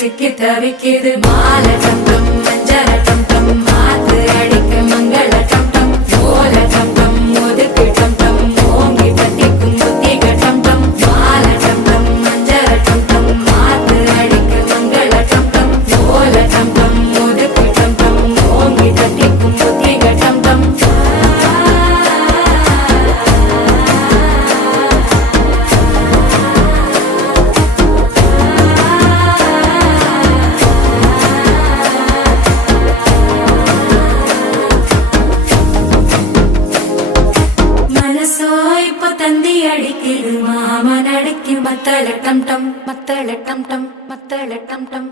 சிக்கி தவிக்குது மாலை டம் டம் மஞ்சள டம் டம் மாத்து அடிக்க மங்கள டம் டம் ஓல டம் டம் ஒதுக்கு டம் டம் ஓங்கி பத்திக்கும் புத்திக டம் டம் மாலை டம் டம் மஞ்சள டம் டம் மாத்து அடிக்க மங்கள டம் டம் ஓல டம் டம் ஒதுக்கு டம் டம் ஓங்கி பத்திக்கும் புத்திக டம் டம் தந்தி அடிக்குது மாமன் அடிக்கு மத்தள டம் டம் மத்தள டம் டம் மத்தள டம் டம்